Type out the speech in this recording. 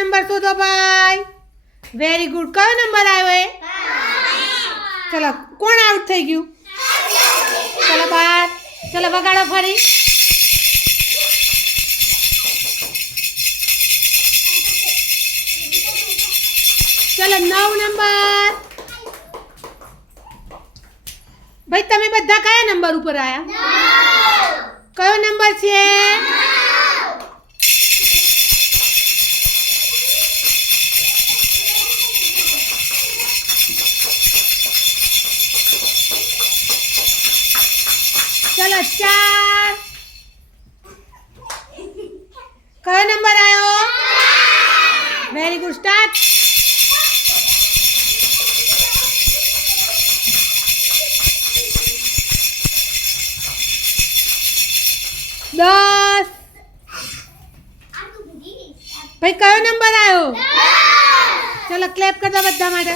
Number शोधो भाई। Very good. कयो number आयो है? चलो कोण आउट થઈ ગયું? चलो बाहर। चलो वगाड़ो फरी। चलो 9 नंबर। भाई તમે બધા કયા નંબર ઉપર આયા? 9। કયો નંબર છે? 9। चलो 4। कयो नंबर आयो? Very good. स्टार्ट। 10। भाई कयो नंबर आयो? चलो क्लेप कर दो બધા માટે।